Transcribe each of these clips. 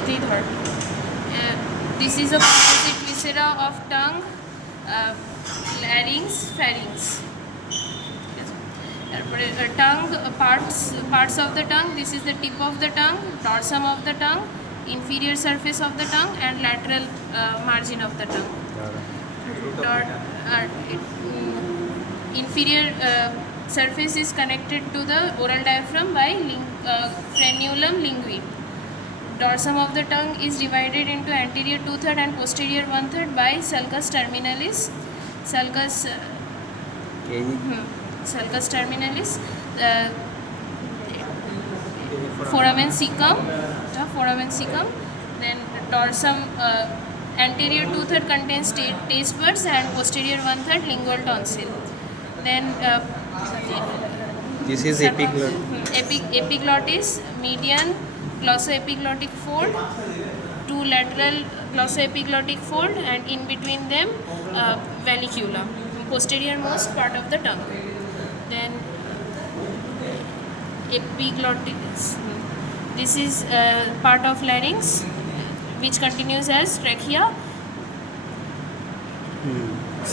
এতেই ধর। This is a composite viscera of tongue, larynx, pharynx. তারপরে tongue parts of the tongue. This is the tip of the tongue, dorsum of the tongue, inferior surface of the tongue, and lateral margin of the tongue. Inferior surface is connected to the oral diaphragm by frenulum linguae. Dorsum of the tongue is divided into anterior 2/3 and posterior 1/3 by sulcus terminalis. Sulcus terminalis, foramen cecum. Then dorsum, anterior 2/3 contains taste buds and posterior 1/3 lingual tonsil. Then this is epiglottis, median glossoepiglottic fold, two lateral glossoepiglottic fold, and in between them vallicula, posterior most part of the tongue. Then epiglottis, this is part of larynx which continues as trachea.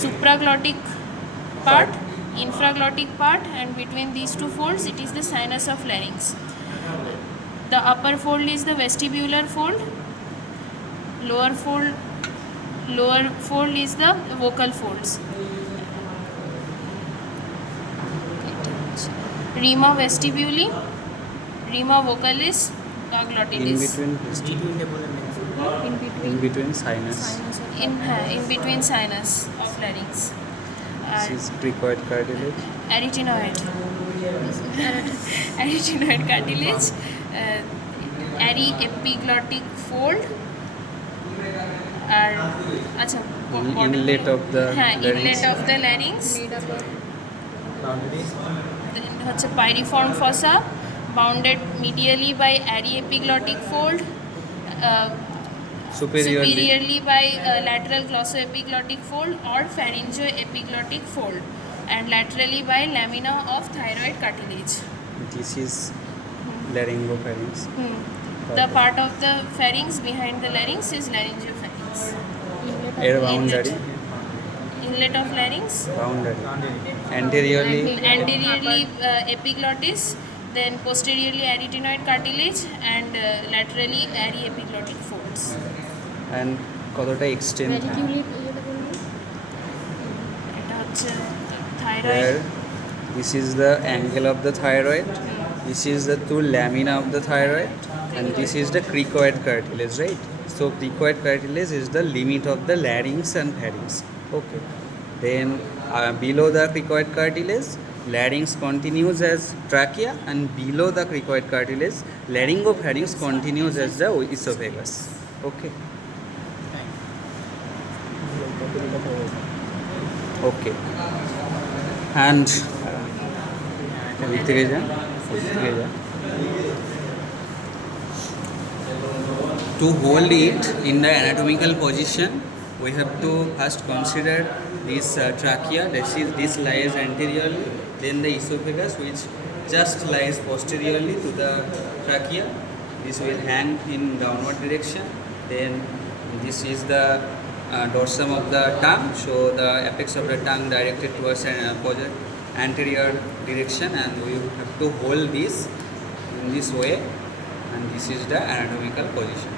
Supraglottic part, infraglottic part, and between these two folds it is the sinus of larynx. The upper fold is the vestibular fold, lower fold is the vocal folds. Rima vestibuli, rima vocalis, glottis. In between sinus. In between sinus of larynx. This is cricoid cartilage. Arytenoid cartilage, aryepiglottic fold, আর আচ্ছা inlet of the inlet of the larynx. হচ্ছে pyriform fossa bounded medially by aryepiglottic fold, superiorly by lateral glossoepiglottic fold or pharyngoepiglottic fold, and laterally by lamina of thyroid cartilage. This is laryngopharynx. The part of the pharynx behind the larynx is laryngopharynx. Boundary. Inlet of larynx. Boundary. Anteriorly epiglottis, then posteriorly arytenoid cartilage, and laterally aryepiglottic folds. And কতটা extent? এটা হচ্ছে thyroid. This is the angle of the thyroid. This is the two lamina of the thyroid, and this is the cricoid cartilage, right? So cricoid cartilage is the limit of the larynx and pharynx. Okay. Then below the cricoid cartilage, larynx continues as trachea, and below the cricoid cartilage, laryngopharynx continues as the esophagus. Okay. Okay. And to hold it in the anatomical position, we have to first consider this trachea. This lies anteriorly, then the esophagus, which just lies posteriorly to the trachea. This will hang in downward direction. Then this is the dorsum of the tongue, so the apex of the tongue directed towards an anterior direction, and we have to hold this in this way, and this is the anatomical position.